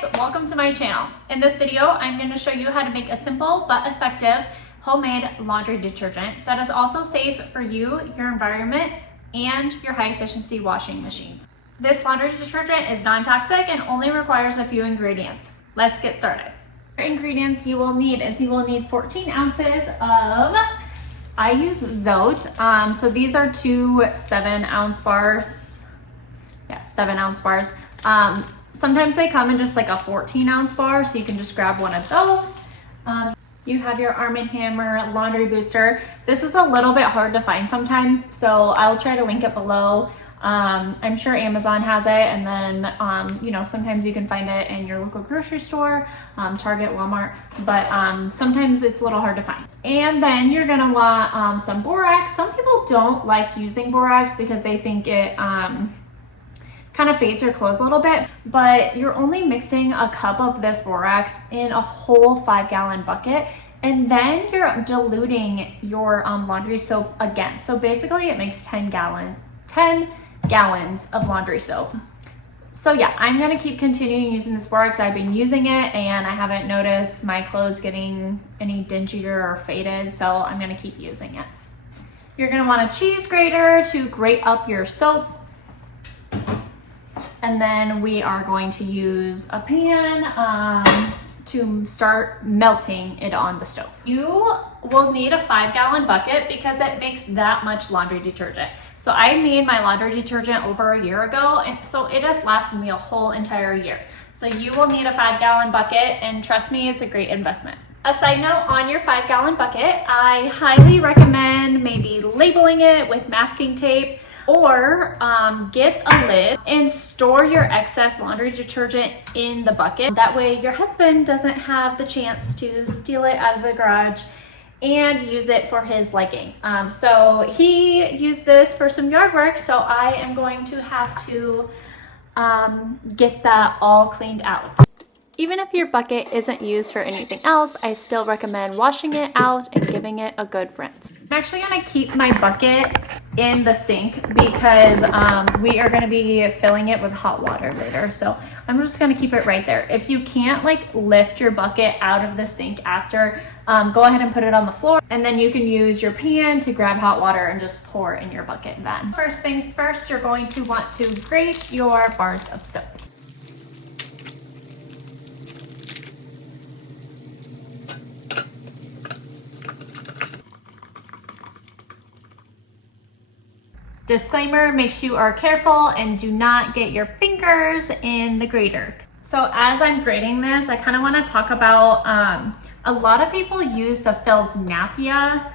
guys, welcome to my channel. In this video, I'm going to show you how to make a simple but effective homemade laundry detergent that is also safe for you, your environment, and your high efficiency washing machines. This laundry detergent is non-toxic and only requires a few ingredients. Let's get started. The ingredients you will need is 14 ounces of, I use Zote. So these are two 7-ounce bars. Yeah, 7-ounce bars. Sometimes they come in just like a 14-ounce bar, so you can just grab one of those. You have your Arm & Hammer laundry booster. This is a little bit hard to find sometimes, so I'll try to link it below. I'm sure Amazon has it, and then you know, sometimes you can find it in your local grocery store, Target, Walmart, but sometimes it's a little hard to find. And then you're gonna want some borax. Some people don't like using borax because they think it kind of fades your clothes a little bit, but you're only mixing a cup of this borax in a whole 5-gallon bucket, and then you're diluting your laundry soap again. So basically it makes 10 gallons of laundry soap. So yeah, I'm gonna keep continuing using this borax. I've been using it and I haven't noticed my clothes getting any dingier or faded, so I'm gonna keep using it. You're gonna want a cheese grater to grate up your soap. And then we are going to use a pan to start melting it on the stove. You will need a 5-gallon bucket because it makes that much laundry detergent. So I made my laundry detergent over a year ago, and so it has lasted me a whole entire year. So you will need a 5-gallon bucket, and trust me, it's a great investment. A side note on your 5-gallon bucket, I highly recommend maybe labeling it with masking tape, or get a lid and store your excess laundry detergent in the bucket. That way your husband doesn't have the chance to steal it out of the garage and use it for his liking. So he used this for some yard work, so I am going to have to get that all cleaned out. Even if your bucket isn't used for anything else, I still recommend washing it out and giving it a good rinse. I'm actually gonna keep my bucket in the sink because we are gonna be filling it with hot water later. So I'm just gonna keep it right there. If you can't like lift your bucket out of the sink after, go ahead and put it on the floor, and then you can use your pan to grab hot water and just pour in your bucket then. First things first, you're going to want to grate your bars of soap. Disclaimer, make sure you are careful and do not get your fingers in the grater. So as I'm grating this, I kind of want to talk about, a lot of people use the Felsnapia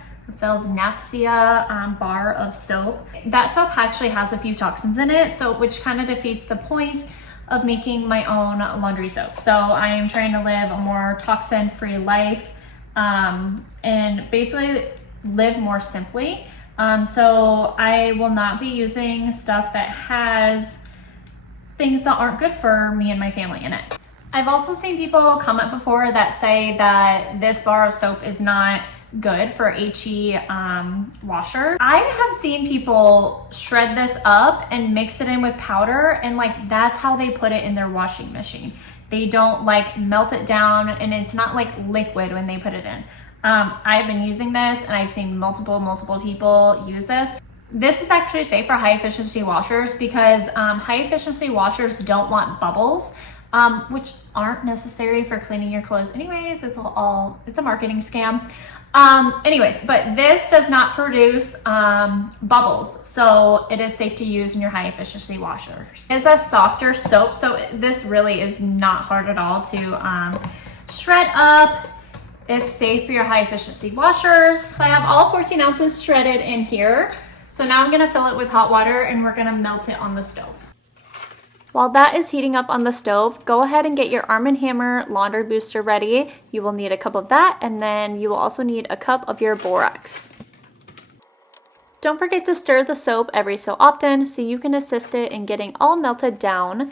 bar of soap. That soap actually has a few toxins in it, so which kind of defeats the point of making my own laundry soap. So I am trying to live a more toxin-free life and basically live more simply. So I will not be using stuff that has things that aren't good for me and my family in it. I've also seen people comment before that say that this bar of soap is not good for HE washer. I have seen people shred this up and mix it in with powder, and like that's how they put it in their washing machine. They don't like melt it down, and it's not like liquid when they put it in. I've been using this and I've seen multiple people use this. This is actually safe for high efficiency washers because high efficiency washers don't want bubbles, which aren't necessary for cleaning your clothes anyways. It's a marketing scam. Anyways, but this does not produce bubbles, so it is safe to use in your high efficiency washers. It's a softer soap, so this really is not hard at all to shred up. It's safe for your high efficiency washers. So I have all 14 ounces shredded in here. So now I'm gonna fill it with hot water and we're gonna melt it on the stove. While that is heating up on the stove, go ahead and get your Arm & Hammer laundry booster ready. You will need a cup of that, and then you will also need a cup of your borax. Don't forget to stir the soap every so often so you can assist it in getting all melted down.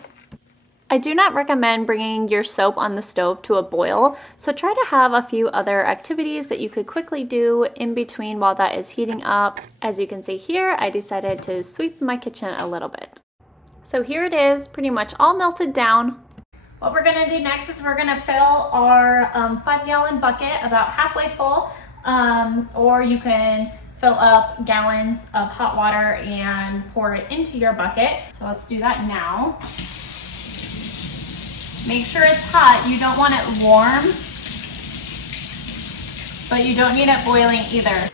I do not recommend bringing your soap on the stove to a boil, so try to have a few other activities that you could quickly do in between while that is heating up. As you can see here, I decided to sweep my kitchen a little bit. So here it is, pretty much all melted down. What we're gonna do next is we're gonna fill our 5-gallon bucket about halfway full, or you can fill up gallons of hot water and pour it into your bucket. So let's do that now. Make sure it's hot. You don't want it warm, but you don't need it boiling either.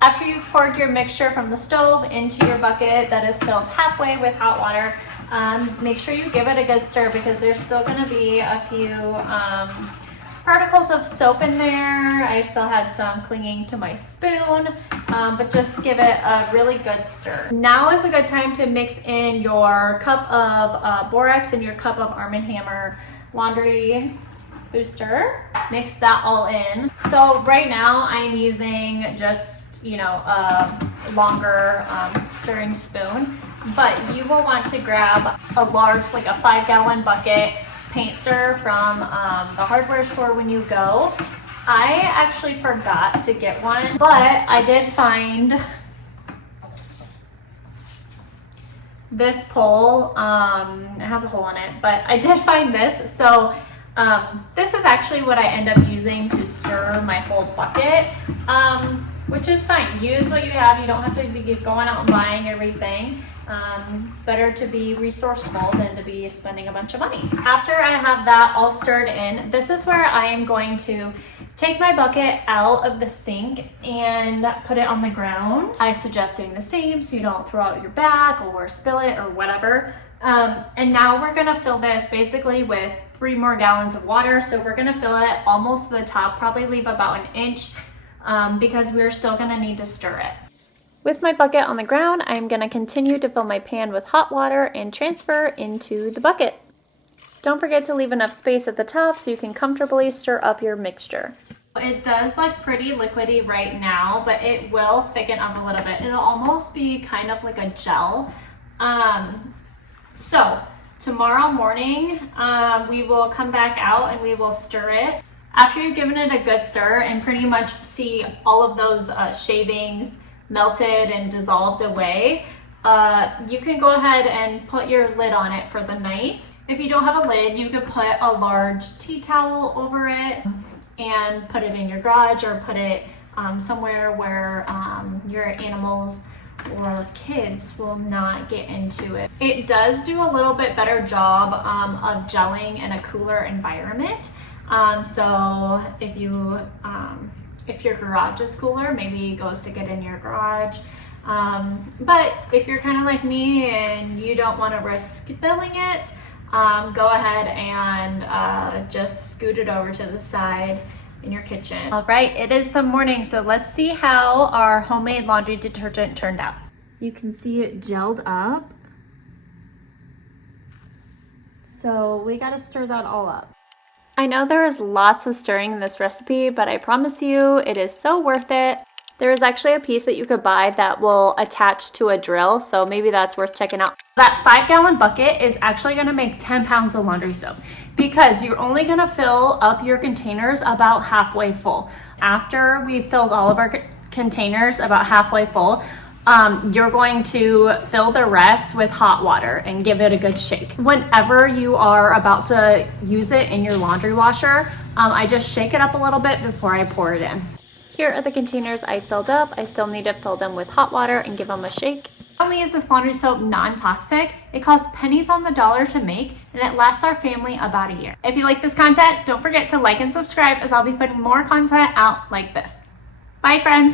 After you've poured your mixture from the stove into your bucket that is filled halfway with hot water, make sure you give it a good stir because there's still going to be a few particles of soap in there. I still had some clinging to my spoon, but just give it a really good stir. Now is a good time to mix in your cup of borax and your cup of Arm & Hammer laundry booster. Mix that all in. So right now I'm using just a longer stirring spoon, but you will want to grab a large, like a 5-gallon bucket paint stirrer from the hardware store when you go. I actually forgot to get one, but I did find this pole. It has a hole in it, but I did find this. So this is actually what I end up using to stir my whole bucket. Which is fine. Use what you have. You don't have to be going out and buying everything. It's better to be resourceful than to be spending a bunch of money. After I have that all stirred in, this is where I am going to take my bucket out of the sink and put it on the ground. I suggest doing the same so you don't throw out your bag or spill it or whatever. And now we're gonna fill this basically with 3 more gallons of water. So we're gonna fill it almost to the top, probably leave about an inch, because we're still gonna need to stir it. With my bucket on the ground, I'm gonna continue to fill my pan with hot water and transfer into the bucket. Don't forget to leave enough space at the top so you can comfortably stir up your mixture. It does look pretty liquidy right now, but it will thicken up a little bit. It'll almost be kind of like a gel. So tomorrow morning, we will come back out and we will stir it. After you've given it a good stir and pretty much see all of those shavings melted and dissolved away, you can go ahead and put your lid on it for the night. If you don't have a lid, you could put a large tea towel over it and put it in your garage or put it somewhere where your animals or kids will not get into it. It does do a little bit better job of gelling in a cooler environment. So if your garage is cooler, maybe go stick it in your garage. But if you're kind of like me and you don't want to risk spilling it, go ahead and just scoot it over to the side in your kitchen. All right, it is the morning, so let's see how our homemade laundry detergent turned out. You can see it gelled up. So we gotta stir that all up. I know there is lots of stirring in this recipe, but I promise you it is so worth it. There is actually a piece that you could buy that will attach to a drill, so maybe that's worth checking out. That 5-gallon bucket is actually gonna make 10 pounds of laundry soap because you're only gonna fill up your containers about halfway full. After we've filled all of our containers about halfway full, you're going to fill the rest with hot water and give it a good shake. Whenever you are about to use it in your laundry washer, I just shake it up a little bit before I pour it in. Here are the containers I filled up. I still need to fill them with hot water and give them a shake. Not only is this laundry soap non-toxic, it costs pennies on the dollar to make, and it lasts our family about a year. If you like this content, don't forget to like and subscribe as I'll be putting more content out like this. Bye friends!